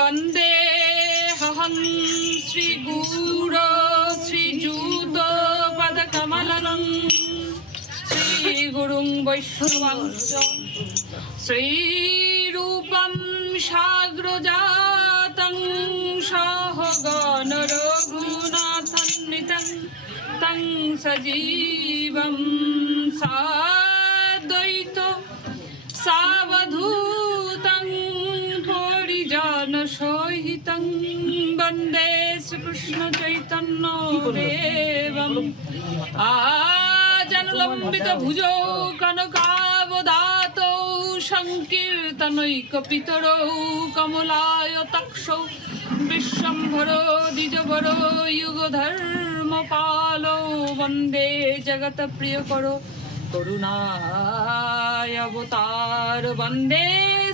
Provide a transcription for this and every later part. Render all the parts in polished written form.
वन्देऽहं श्रीगुरो श्रीयुतपदकमलं श्रीगुरुं वैष्णवंश श्रीरूपं साग्रजातं सहगण रघुनाथान्वितं तं सजीवं साद्वैत सावधूतं परिजनसहितं वन्दे श्रीकृष्ण चैतन्य देवम् आजनुलम्बित भुजौ कनकावदातौ संकीर्तनैकपितरौ कमलायताक्षौ विश्वम्भरो द्विजवरो युगधर्मपालौ वन्दे जगत्प्रियकरो करुणाय अवतार वन्दे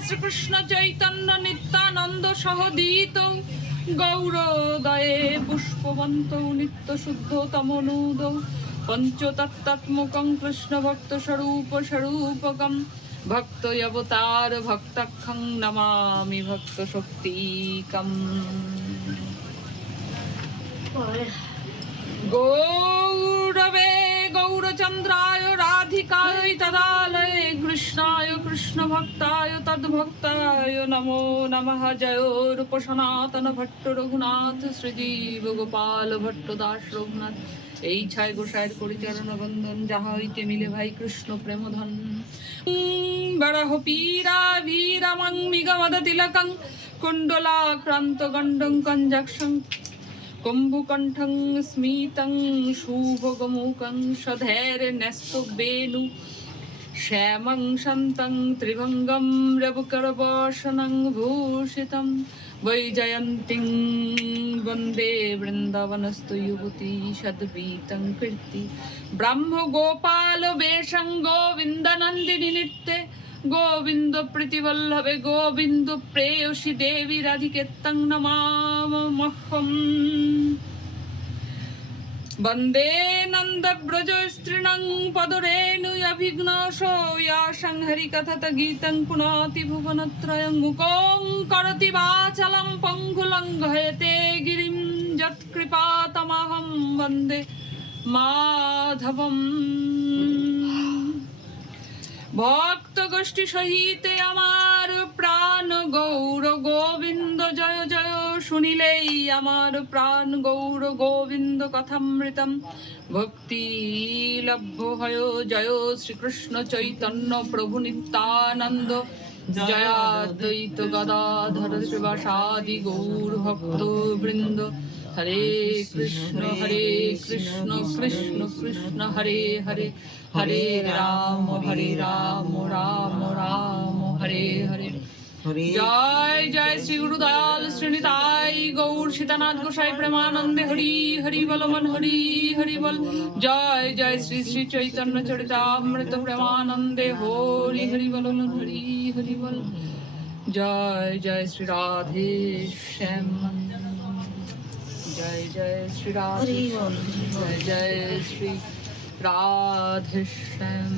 श्रीकृष्ण चैतन्य नित्यानन्द सहदीतौ गौरोदये पुष्पवन्तौ नित्यशुद्धतमनूदौ पञ्चतत्त्वात्मकं कृष्णभक्तस्वरूपकं भक्तयवतार भक्तखं नमामि भक्तशक्तिकम् गौरवे गौरचन्द्राय राधिकायै तदालये कृष्णाय कृष्णभक्ताय तद्भक्ताय नमो नमः जय रूप सनातन भट्ट रघुनाथ श्रीजीव गोपाल भट्ट दास रघुनाथ এই ছায় গোসাইয়ের পরিচরণ বন্ধন যাহা হইতে মিলে ভাই কৃষ্ণ প্রেমধন বরাহ পীরা বীরামং মিগমদ তিলকং কুণ্ডলাক্রান্ত গণ্ডং কঞ্জাক্ষং কুম্ভকণ্ঠং স্মিতং শুভগমুকং সধৈর্যন্যস্তবেনু শ্যামং শান্তং ত্রিভঙ্গম রবকরবসনং ভূষিতং वैजयन्तीं वन्दे वृन्दावनस्तु युवती सद्वीतं कीर्ति ब्रह्म गोपाल वेशं गोविन्दनन्दिनी नित्ये गोविन्द प्रीतिवल्लभे गोविन्द प्रेयसि देवी राधिके तं नमामहम् वन्दे नन्दव्रजस्त्रीणं पदरेणुयभिघ्नशो या संहरिकथत गीतं पुनाति भुवनत्रयं मुखं करोति वाचालं पङ्गुलं गहयते गिरिं यत्कृपातमहं वन्दे माधवम् भक्त गोष्ठी सहिते आमार प्राण गौर गोविंद जय जय शुनिलेई आमार प्राण गौर गोविंद कथामृतम भक्ति लभ्य हय जय श्रीकृष्ण चैतन्य प्रभु नित्यानंद जयाद्वैत गदाधर शिवासादि गौर भक्त वृंद हरे कृष्ण कृष्ण कृष्ण हरे हरे हरे राम राम राम हरे हरे जय जय श्री गुरु दयाल श्रीनिताय गौर सीतानाथ गोसाई प्रेमानंदे हरि हरि बोल मन हरि हरि बोल जय जय श्री श्री चैतन्य चरितामृत प्रेमानंदे हरि हरि बोल मन हरि हरि बोल जय जय श्री राधे श्याम जय जय श्री राधे जय जय श्री राधे श्याम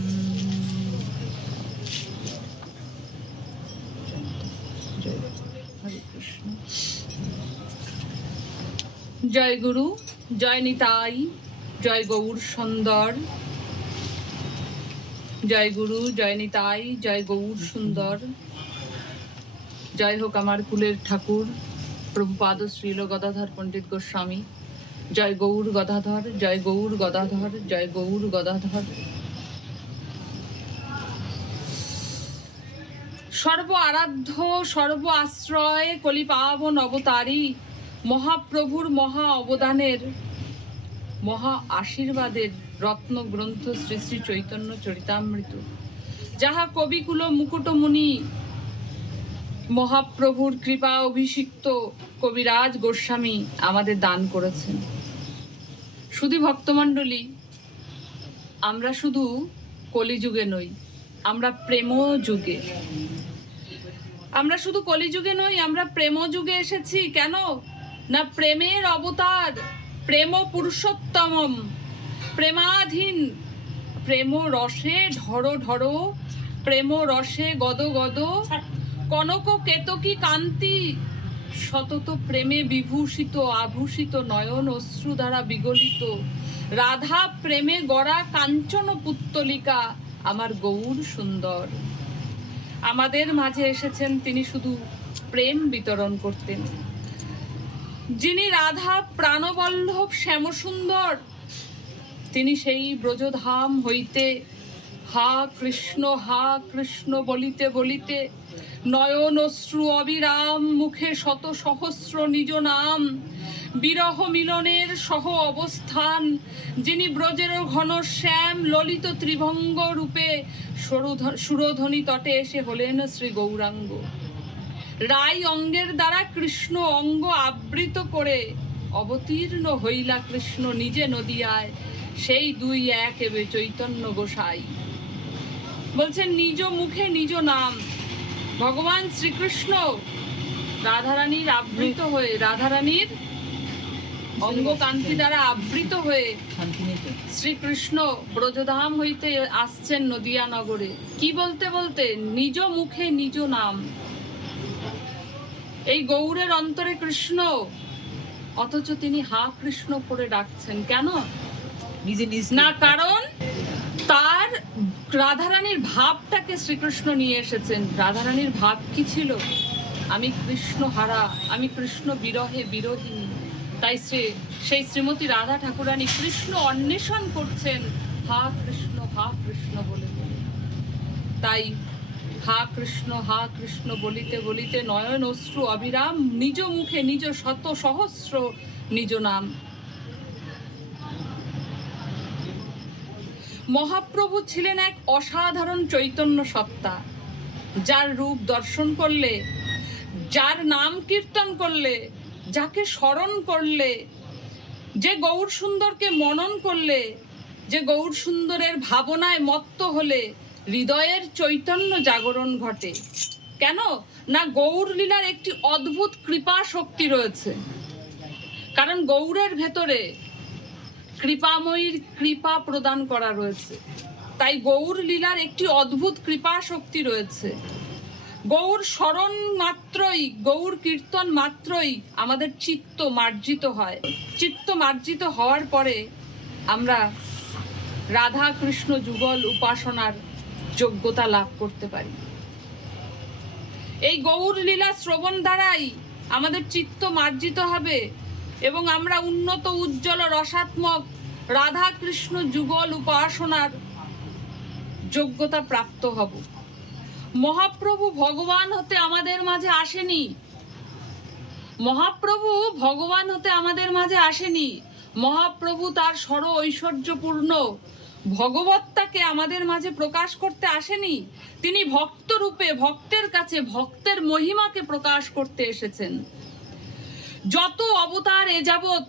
हरे कृष्ण जय गुरु जय निताई जय गौर सुंदर जय गुरु जय निताई जय गौर सुंदर जय होक आमार कुलेर ठाकुर प्रभुपाद श्रील गदाधर पंडित गोस्वामी जय गौर गदाधर जय गौर गदाधर जय गौर गदाधर सर्व आराध्य सर्व आश्रय कलिपावन अवतारी महाप्रभुर महा अवदानेर महा आशीर्वादेर रत्न ग्रंथ श्री श्री चैतन्य चरितामृत जहा कविकुल मुकुटमुनि महाप्रभुर कृपा अभिषिक्त कविराज गोस्वामी आमादेर दान करेছেন। शुधु भक्तमंडली आमरा शुधु कलिजुगे नई आमरा प्रेम जुगे আমরা শুধু কলিযুগে নই আমরা প্রেম যুগে এসেছি কেন না প্রেমের অবতার প্রেম পুরুষোত্তমম প্রেমাধীন প্রেম রসে ঢড়ো ঢড়ো প্রেম রসে গদ গদ কনক কেতকী কান্তি সতত প্রেমে বিভূষিত আভূষিত নয়ন অশ্রু দ্বারা বিগলিত, রাধা প্রেমে গড়া কাঞ্চন পুত্তলিকা আমার গৌর সুন্দর। আমাদের মাঝে এসেছেন তিনি শুধু প্রেম বিতরণ করতেন। যিনি রাধা প্রাণবল্লভ শ্যামসুন্দর, তিনি সেই ব্রজধাম হইতে হা কৃষ্ণ বলিতে বলিতে নয়ন অশ্রু অবিরাম, মুখে শত সহস্র নিজ নাম, বিরহ মিলনের সহ অবস্থান, যিনি ব্রজের ঘন শ্যাম ললিত ত্রিভঙ্গ রূপে সুরধ্বনি তটে এসে হলেন শ্রী গৌরাঙ্গ। রাই অঙ্গের দ্বারা কৃষ্ণ অঙ্গ আবৃত করে অবতীর্ণ হইলা কৃষ্ণ নিজে নদিয়ায়, সেই দুই এক এবে চৈতন্য গোসাই। বলছেন নিজ মুখে নিজ নাম। ভগবান শ্রীকৃষ্ণ রাধারানীর আবৃত হয়ে, রাধারানীর অঙ্গকান্তি দ্বারা আবৃত হয়ে শ্রীকৃষ্ণ ব্রজধাম হইতে আসছেন নদিয়া নগরে। কি বলতে বলতে? নিজ মুখে নিজ নাম। এই গৌরের অন্তরে কৃষ্ণ, অথচ তিনি হা কৃষ্ণ করে ডাকছেন কেন? না, কারণ তার রাধারানীর ভাবটাকে শ্রীকৃষ্ণ নিয়ে এসেছেন। রাধারানীর ভাব কি ছিল? আমি কৃষ্ণ হারা, আমি কৃষ্ণ বিরহে বিরোহিনী। তাই সেই শ্রীমতী রাধা ঠাকুরানী কৃষ্ণ অন্বেষণ করছেন হা কৃষ্ণ বলে বলে। তাই হা কৃষ্ণ বলিতে বলিতে নয়ন অশ্রু অবিরাম, নিজ মুখে নিজ শত সহস্র নিজ নাম। মহাপ্রভু ছিলেন এক অসাধারণ চৈতন্য সত্তা, যার রূপ দর্শন করলে, যার নাম কীর্তন করলে, যাকে স্মরণ করলে, যে গৌর সুন্দরকে মনন করলে, যে গৌর সুন্দরের ভাবনায় মত্ত হলে হৃদয়ের চৈতন্য জাগরণ ঘটে। কেন না? গৌর লীলার একটি অদ্ভুত কৃপা শক্তি রয়েছে। কারণ গৌরের ভেতরে কৃপাময়ীর কৃপা প্রদান করা রয়েছে। তাই গৌর লীলার একটি অদ্ভুত কৃপা শক্তি রয়েছে। গৌর স্মরণ মাত্রই, গৌর কীর্তন মাত্রই আমাদের চিত্ত মার্জিত হয়। চিত্ত মার্জিত হওয়ার পরে আমরা রাধা কৃষ্ণ যুগল উপাসনার যোগ্যতা লাভ করতে পারি। এই গৌর লীলা শ্রবণ দ্বারাই আমাদের চিত্ত মার্জিত হবে এবং আমরা উন্নত উজ্জ্বল রসাত্মক রাধা কৃষ্ণ যুগল উপাসনার যোগ্যতা প্রাপ্ত হব। মহাপ্রভু ভগবান হতে আমাদের মাঝে আসেনি। মহাপ্রভু ভগবান হতে আমাদের মাঝে আসেনি। মহাপ্রভু তার সর ঐশ্বর্যপূর্ণ ভগবত্তাকে আমাদের মাঝে প্রকাশ করতে আসেনি। তিনি ভক্ত রূপে ভক্তের কাছে ভক্তের মহিমাকে প্রকাশ করতে এসেছেন। যত অবতার এ যাবৎ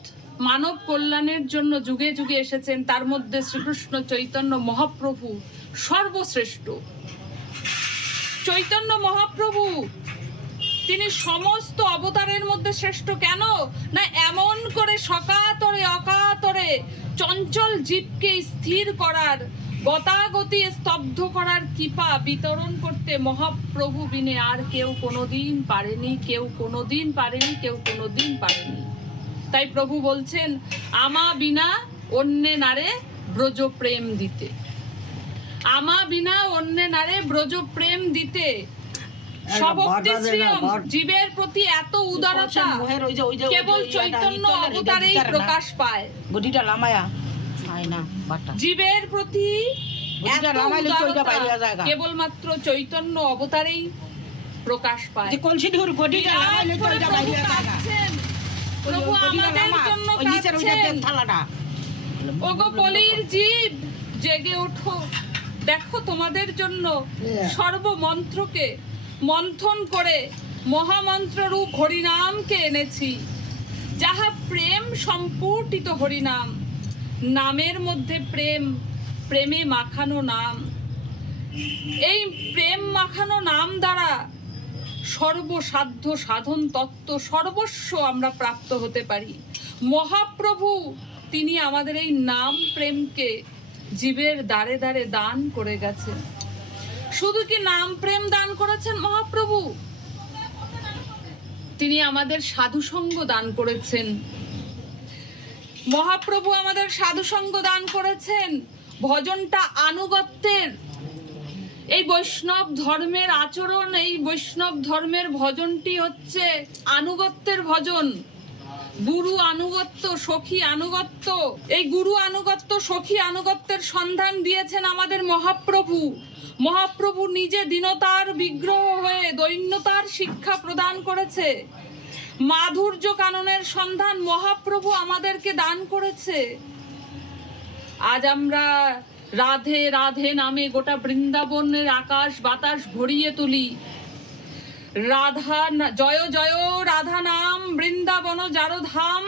মানব কল্যাণের জন্য যুগে যুগে এসেছেন, তার মধ্যে শ্রীকৃষ্ণ চৈতন্য মহাপ্রভু সর্বশ্রেষ্ঠ। চৈতন্য মহাপ্রভু তিনি সমস্ত অবতারের মধ্যে শ্রেষ্ঠ। কেন না? এমন করে সকাতরে অকাতরে চঞ্চল জীবকে স্থির করার, গতাগতি স্তব্ধ করার কৃপা বিতরণ করতে মহাপ্রভু বিনে আর কেউ কোনোদিন পারেনি, কেউ কোনোদিন পারেনি, কেউ কোনোদিন পারেনি। তাই প্রভু বলছেন, আমা বিনা অন্যে নারে ব্রজ প্রেম দিতে। আমা বিনা অন্যে নারে ব্রজ প্রেম দিতে। জীবের প্রতি এত উদারতা কেবল চৈতন্য অবতারেই প্রকাশ পায়। জীবের প্রতি কেবলমাত্র চৈতন্য অবতারেই প্রকাশ পায়। প্রভু আমাদের জন্য কাঁদছেন। ওগো কলির জীব, জেগে ওঠো, দেখো তোমাদের জন্য সর্বমন্ত্রকে মন্থন করে মহামন্ত্র রূপ হরিনামকে এনেছি, যাহা প্রেম সম্পুটিত হরিনাম। নামের মধ্যে প্রেম, প্রেমে মাখানো নাম। এই প্রেম মাখানো নাম দ্বারা সর্বসাধ্য সাধন তত্ত্ব সর্বস্ব আমরা প্রাপ্ত হতে পারি। মহাপ্রভু তিনি আমাদের এই নাম প্রেমকে জীবের দ্বারে দ্বারে দান করে গেছেন। শুধু কি নাম প্রেম দান করেছেন মহাপ্রভু? তিনি আমাদের সাধুসঙ্গ দান করেছেন। মহাপ্রভু আমাদের সাধুসঙ্গ দান করেছেন। ভজনটা আনুগত্যের। এই বৈষ্ণব ধর্মের আচরণ, এই বৈষ্ণব ধর্মের ভজনটি হচ্ছে আনুগত্যের ভজন। গুরু আনুগত্য, সখী আনুগত্য। এই গুরু আনুগত্য, সখী আনুগত্যের সন্ধান দিয়েছেন আমাদের মহাপ্রভু। মহাপ্রভু নিজে দীনতার বিগ্রহ হয়ে দৈন্যতার শিক্ষা প্রদান করেছে। মাধুর্য কাননের সন্ধান মহাপ্রভু আমাদেরকে দান করেছে। আজ আমরা রাধে রাধে নামে গোটা বৃন্দাবনের আকাশ বাতাস ভরিয়ে তুলি। রাধা জয় জয় রাধা নাম, বৃন্দাবন যার ধাম,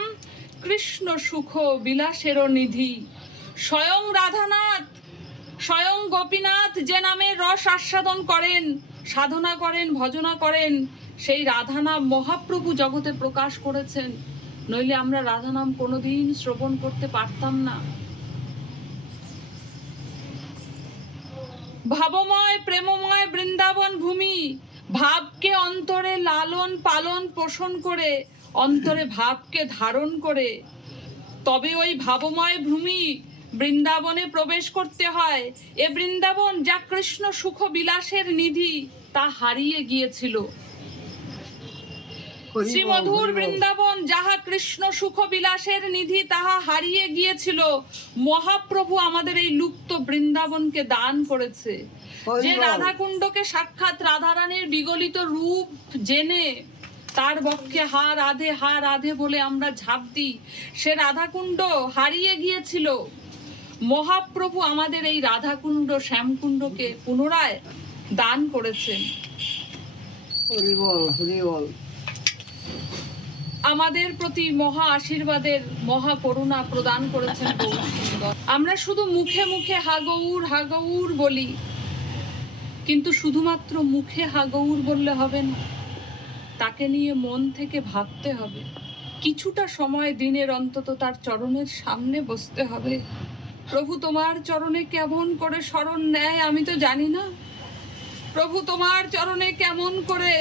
কৃষ্ণ সুখ বিলাসের নিধি। স্বয়ং রাধানাথ, স্বয়ং গোপীনাথ যে নামে রস আস্বাদন করেন, সাধনা করেন, ভজনা করেন, সেই রাধা নাম মহাপ্রভু জগতে প্রকাশ করেছেন। নইলে আমরা রাধা নাম কোনোদিন শ্রবণ করতে পারতাম না। ভাবময় প্রেমময় বৃন্দাবন ভূমি, ভাবকে অন্তরে লালন পালন পোষণ করে, অন্তরে ভাবকে ধারণ করে তবে ওই ভাবময় ভূমি বৃন্দাবনে প্রবেশ করতে হয়। এ বৃন্দাবন যা কৃষ্ণ সুখ বিলাসের নিধি, তা হারিয়ে গিয়েছিল। শ্রীমধুর বৃন্দাবন যাহা কৃষ্ণ সুখ বিলাসের নিধি, তাহা হারিয়ে গিয়েছিল। মহাপ্রভু আমাদের এই লুপ্ত বৃন্দাবনকে দান করেছে। যে রাধাকুণ্ডকে সাক্ষাৎ রাধারানীর বিগলিত রূপ জেনে তার বক্ষে হা রাধে বলে আমরা ঝাঁপ দিই, সে রাধাকুণ্ড হারিয়ে গিয়েছিল। মহাপ্রভু আমাদের এই রাধাকুণ্ড শ্যামকুণ্ডকে পুনরায় দান করেছেন। আমাদের প্রতি মহা আশীর্বাদের মহা করুণা প্রদান করেছেন গৌর সুন্দর। আমরা শুধু মুখে মুখে হা গৌর বলি, কিন্তু শুধুমাত্র মুখে হা গৌর বললে হবে না, তাকে নিয়ে মন থেকে ভাবতে হবে। কিছুটা সময় দিনের অন্তত তার চরণের সামনে বসতে হবে। প্রভু তোমার চরণে কেমন করে শরণ নেয় আমি তো জানি না। প্রভু তোমার চরণে কেমন করে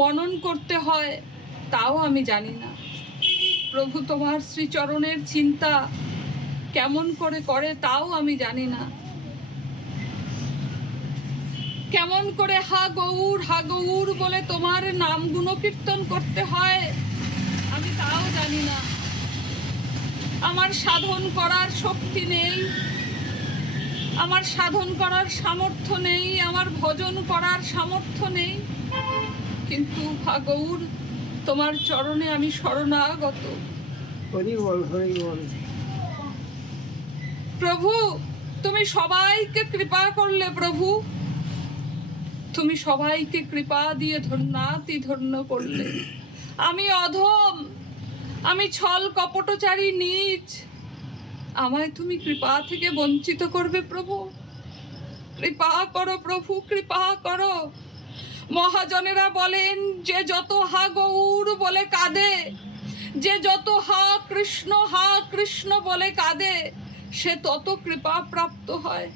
মনন করতে হয় তাও আমি জানি না। প্রভু তোমার শ্রীচরণের চিন্তা কেমন করে করে তাও আমি জানি না। কেমন করে হা গৌর বলে তোমার নাম গুণকীর্তন করতে হয় আমি তাও জানি না। আমার সাধন করার শক্তি নেই, আমার সাধন করার সামর্থ্য নেই, আমার ভজন করার সামর্থ্য নেই, কিন্তু হা গৌর তোমার চরণে আমি শরণাগত। প্রভু তুমি সবাইকে কৃপা করলে, প্রভু তুমি সবাইকে কৃপা দিয়ে ধন্য করলে। আমি অধম, আমি ছল কপটচারী নীচ, আমায় তুমি কৃপা থেকে বঞ্চিত করবে প্রভু? কৃপা করো প্রভু, কৃপা করো। মহাজনেরা বলেন যে যত হা গৌর বলে কাঁদে, যে যত হা কৃষ্ণ বলে কাঁদে, সে তত কৃপা প্রাপ্ত হয়।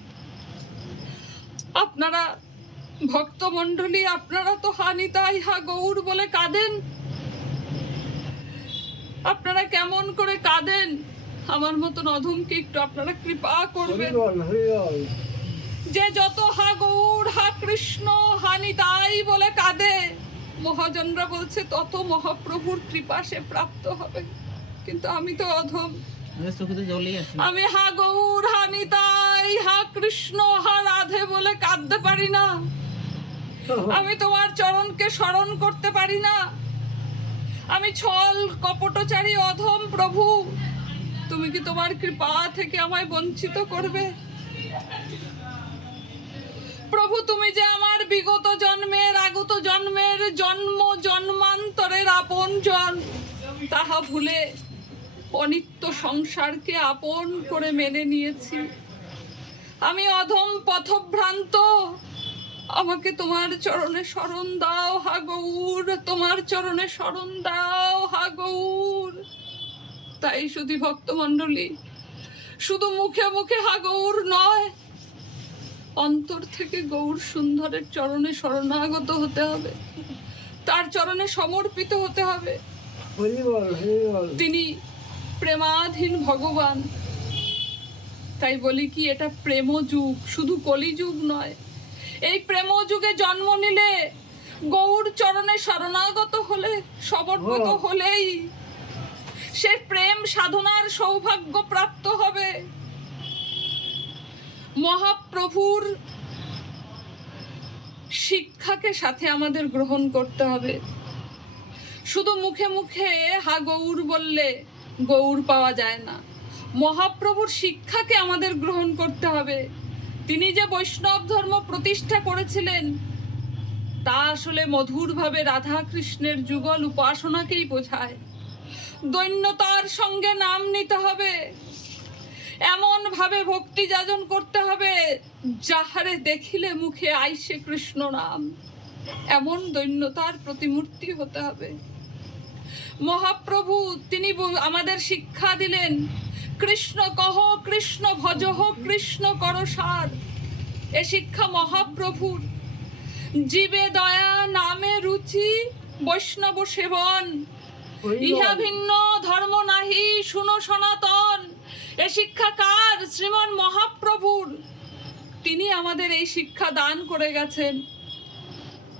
আপনারা ভক্তমণ্ডলী, আপনারা তো হানিতাই হা গৌর বলে কাঁদেন। আপনারা কেমন করে কাঁদেন? আমার মতন অধমকে একটু আপনারা কৃপা করবেন। যে যত হা গৌর কৃষ্ণ হানিতাই বলে কাঁদে, মহাজনরা বলছে তত মহাপ্রভুর কৃপা সে প্রাপ্ত হবে। কিন্তু আমি তো অধম, আমি হা গৌর হানিতাই হা কৃষ্ণ হা রাধে বলে কাঁদতে পারি না। আমি তোমার চরণকে স্মরণ করতে পারি না। আমি ছল কপটচারী অধম প্রভু, তুমি কি তোমার কৃপা থেকে আমায় বঞ্চিত করবে? প্রভু তুমি যে আমার বিগত জন্মের আগত জন্মের জন্ম জন্মান্তরের আপন জন, তাহা ভুলে অনিত্য সংসারকে আপন করে মেনে নিয়েছি। আমি অধম পথভ্রান্ত, আমাকে তোমার চরণে শরণ দাও হা গৌর, তোমার চরণে শরণ দাও হা গৌর। তাই শুধু ভক্তমণ্ডলী, শুধু মুখে মুখে হা গৌর নয়, অন্তর থেকে গৌর সুন্দরের চরণে শরণাগত হতে হবে। তার চরণে সমর্পিত হতে হবে। তিনি প্রেমাধীন ভগবান। তাই বলি কি, এটা প্রেম যুগ, শুধু কলিযুগ নয়। এই প্রেম যুগে জন্ম নিলে, গৌর চরণে শরণাগত হলে, সমর্পিত হলেই সে প্রেম সাধনার সৌভাগ্য প্রাপ্ত হবে। মহাপ্রভুর শিক্ষাকে সাথে আমাদের গ্রহণ করতে হবে। শুধু মুখে মুখে হা গৌর বললে গৌর পাওয়া যায় না। মহাপ্রভুর শিক্ষাকে আমাদের গ্রহণ করতে হবে। তিনি যে বৈষ্ণব ধর্ম প্রতিষ্ঠা করেছিলেন, তা আসলে মধুরভাবে রাধা কৃষ্ণের যুগল উপাসনাকেই বোঝায়। দৈন্যতার সঙ্গে নাম নিতে হবে, এমন ভাবে ভক্তি যাজন করতে হবে, যাহারে দেখিলে মুখে আইসে কৃষ্ণ নাম। এমন দৈন্যতার প্রতিমূর্তি হতে হবে। মহাপ্রভু তিনি আমাদের শিক্ষা দিলেন, কৃষ্ণ কহ কৃষ্ণ ভজহ কৃষ্ণ করসার। এ শিক্ষা মহাপ্রভুর। জীবে দয়া নামে রুচি বৈষ্ণব সেবন, ইহা ভিন্ন ধর্ম নাহি শুনো সনাতন। এ শিক্ষা কার? শ্রীমান মহাপ্রভুর। তিনি আমাদের এই শিক্ষা দান করে গেছেন।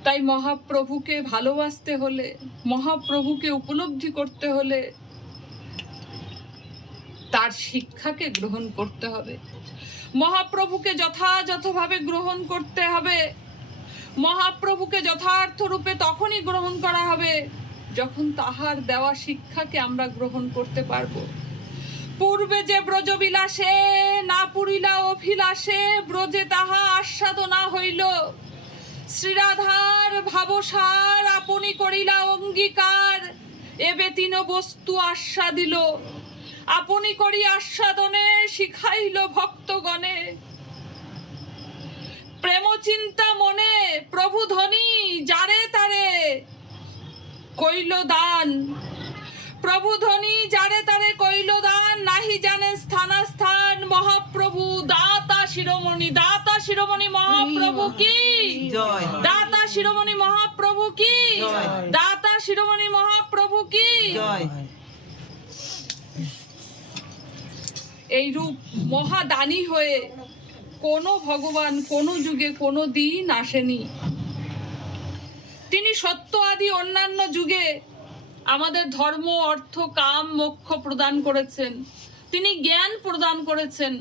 তাই মহাপ্রভুকে ভালোবাসতে হলে, মহাপ্রভুকে উপলব্ধি করতে হলে তার শিক্ষাকে গ্রহণ করতে হবে। মহাপ্রভুকে যথাযথভাবে গ্রহণ করতে হবে। মহাপ্রভুকে যথার্থ রূপে তখনই গ্রহণ করা হবে যখন তাহার দেওয়া শিক্ষাকে আমরা গ্রহণ করতে পারবো। পূর্বে যে ব্রজবিলাসে না পুরিলা অভিলাষে, ব্রজে তাহা আস্বাদনা হইল। শ্রীরাধার ভাবসার আপনি করিলা অঙ্গীকার, এবে তিন বস্তু আস্বাদিল। আপনি করি আস্বাদনে শিখাইল ভক্তগণে। প্রেম চিন্তা মনে প্রভু ধনী, যারে তারে কইল দান। প্রভু ধনী যারে তারে কইল দান, নাহি জানে স্থানাস্থান। মহাপ্রভু দাতা শিরোমণি, দাতা শিরোমণি মহাপ্রভু কি জয়। দাতা শিরোমণি মহাপ্রভু কি জয়। দাতা শিরোমণি মহাপ্রভু কি জয়। এই রূপ মহাদানী হয়ে কোনো ভগবান কোনো যুগে কোনো দিন আসেনি। তিনি সত্য আদি অন্যান্য যুগে আমাদের ধর্ম, অর্থ, কাম, মোক্ষ প্রদান করেছেন। তিনি জ্ঞান প্রদান করেছেন,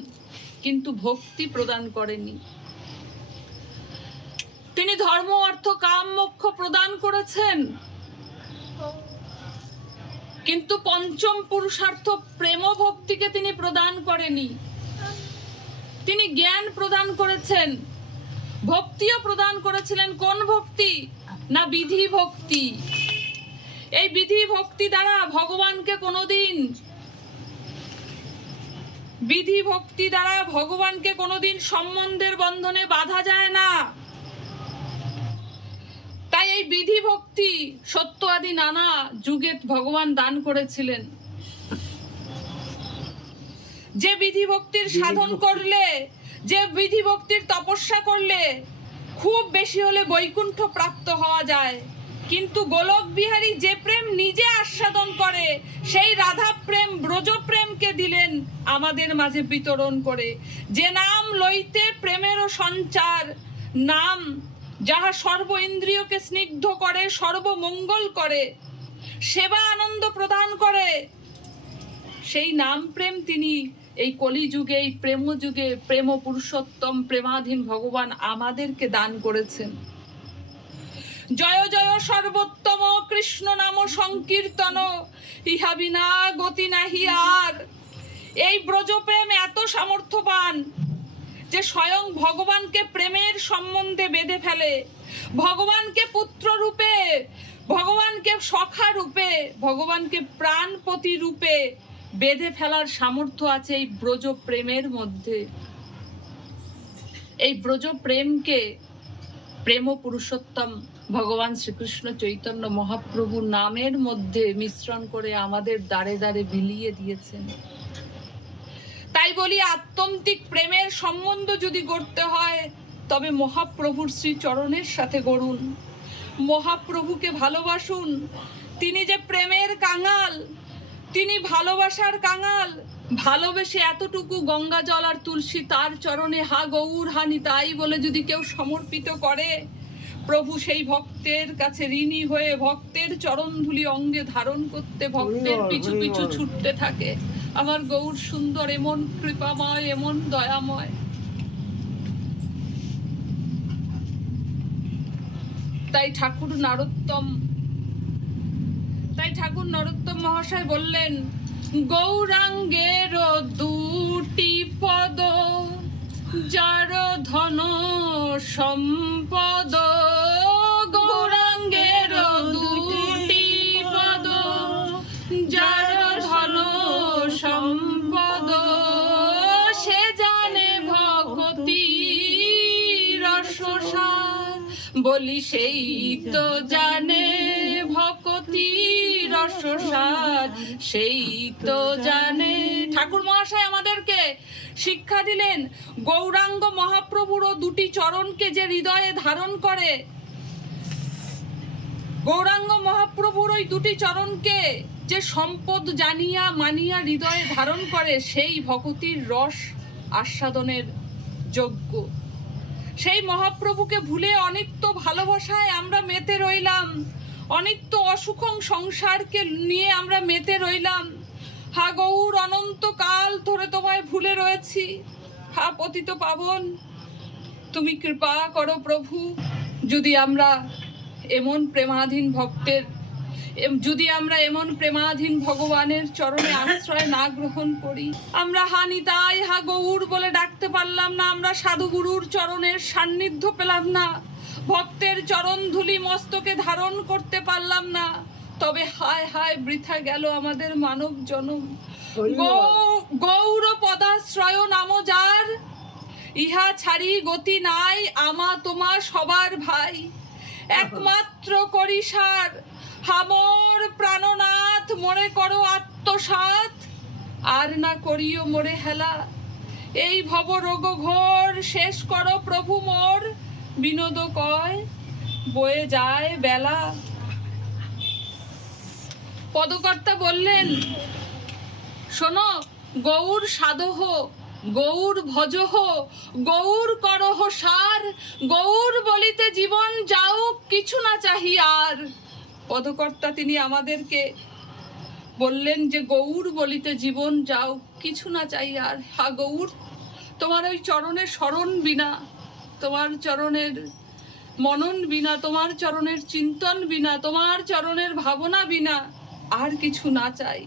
কিন্তু ভক্তি প্রদান করেনি। তিনি ধর্ম, অর্থ, কাম, মোক্ষ প্রদান করেছেন, কিন্তু পঞ্চম পুরুষার্থ প্রেম ভক্তিকে তিনি প্রদান করেনি। তিনি জ্ঞান প্রদান করেছেন, ভক্তিও প্রদান করেছিলেন। কোন ভক্তি? না বিধি ভক্তি। এই বিধি ভক্তি দ্বারা ভগবানকে কোনোদিন, বিধি ভক্তি দ্বারা ভগবানকে কোনোদিন সম্বন্ধের বন্ধনে বাঁধা যায় না। তাই এই বিধি ভক্তি সত্য আদি নানা যুগে ভগবান দান করেছিলেন। যে বিধি ভক্তির সাধন করলে, যে বিধি ভক্তির তপস্যা করলে খুব বেশি হলে বৈকুণ্ঠ প্রাপ্ত হওয়া যায়, কিন্তু গোলক বিহারী যে প্রেম নিজে আস্বাদন করে, সেই রাধা প্রেম ব্রজ প্রেমকে দিলেন আমাদের মাঝে বিতরণ করে। যে নাম লইতে প্রেমেরও সঞ্চার, নাম যাহা সর্ব ইন্দ্রিয়কে স্নিগ্ধ করে, সর্বমঙ্গল করে, সেবা আনন্দ প্রদান করে, সেই নাম প্রেম তিনি এই কলিযুগে, এই প্রেম যুগে প্রেম পুরুষোত্তম প্রেমাধীন ভগবান আমাদেরকে দান করেছেন। জয় জয় সর্বোত্তম কৃষ্ণ নাম সংকীর্তন, ইহা বিনা গতি নাহি আর। এই ব্রজপ্রেম এত সামর্থ্যবান যে স্বয়ং ভগবানকে প্রেমের সম্বন্ধে বেঁধে ফেলে। ভগবানকে পুত্র রূপে, ভগবানকে সখা রূপে, ভগবানকে প্রাণপতি রূপে বেঁধে ফেলার সামর্থ্য আছে এই ব্রজ প্রেমের মধ্যে। এই ব্রজ প্রেমকে প্রেম পুরুষোত্তম ভগবান শ্রীকৃষ্ণ চৈতন্য মহাপ্রভু নামের মধ্যে মিশ্রণ করে আমাদের দ্বারে দ্বারে বিলিয়ে দিয়েছেন। তাই বলি, আত্যন্তিক প্রেমের সম্বন্ধ যদি গড়তে হয় তবে মহাপ্রভুর শ্রী চরণের সাথে গড়ুন। মহাপ্রভুকে ভালোবাসুন। তিনি যে প্রেমের কাঙাল, তিনি ভালোবাসার কাঙাল। ভালোবেসে এতটুকু গঙ্গা জল আর তুলসী তার চরণে হা গৌর হা নিতাই বলে যদি কেউ সমর্পিত করে, প্রভু সেই ভক্তের কাছে ঋণী হয়ে ভক্তের চরণ ধুলি অঙ্গে ধারণ করতে ভক্তের পিছু পিছু ছুটতে থাকে। আমার গৌর সুন্দর এমন কৃপাময়, এমন দয়াময়। তাই ঠাকুর নরোত্তম মহাশয় বললেন, গৌরাঙ্গের দুটি পদ যার ধন সম্পদ, গৌরাঙ্গের দুটি পদ যার ধন সম্পদ, সে জানে ভক্তি রসসার। বলি সেই তো জানে ভক্তি রসসার, সেই তো জানে। ঠাকুর মহাশয় আমাদেরকে শিক্ষা দিলেন, গৌরাঙ্গ মহাপ্রভুরও দুটি চরণকে যে হৃদয়ে ধারণ করে, গৌরাঙ্গ মহাপ্রভুর ওই দুটি চরণকে যে সম্পদ জানিয়া মানিয়া হৃদয়ে ধারণ করে, সেই ভক্তির রস আস্বাদনের যোগ্য। সেই মহাপ্রভুকে ভুলে অনিত্য ভালোবাসায় আমরা মেতে রইলাম, অনিত্য অসুখং সংসারকে নিয়ে আমরা মেতে রইলাম। হা গৌর, অনন্তকাল ধরে তোমায় ভুলে রয়েছি। হা পতিত পাবন, তুমি কৃপা করো প্রভু। যদি আমরা এমন প্রেমাধীন ভগবানের চরণে আশ্রয় না গ্রহণ করি, আমরা হা নিতাই হা গৌর বলে ডাকতে পারলাম না, আমরা সাধুগুরুর চরণের সান্নিধ্য পেলাম না, ভক্তের চরণ ধুলি মস্তকে ধারণ করতে পারলাম না, তবে হায় হায় বৃথা গেল আমাদের মানব জনম। গৌর পদাশ্রয় নাম যার, ইহা ছাড়ি গতি নাই, আমা তোমা সবার ভাই। একমাত্র করি সার, হামর প্রাণনাথ, মরে করো আত্মসাৎ, আর না করিও মোরে হেলা। এই ভব রোগ ঘোর শেষ করো প্রভু মোর, বিনোদ কয় বয়ে যায় বেলা। পদকর্তা বললেন, শোনো, গৌর সাধহ, গৌর ভজহ, গৌর করহ সার, গৌর বলিতে জীবন যাও কিছু না চাহি আর। পদকর্তা তিনি আমাদেরকে বললেন যে গৌর বলিতে জীবন যাও কিছু না চাই আর। হা গৌর, তোমার ওই চরণের স্মরণ বিনা, তোমার চরণের মনন বিনা, তোমার চরণের চিন্তন বিনা, তোমার চরণের ভাবনা বিনা আর কিছু না চাই।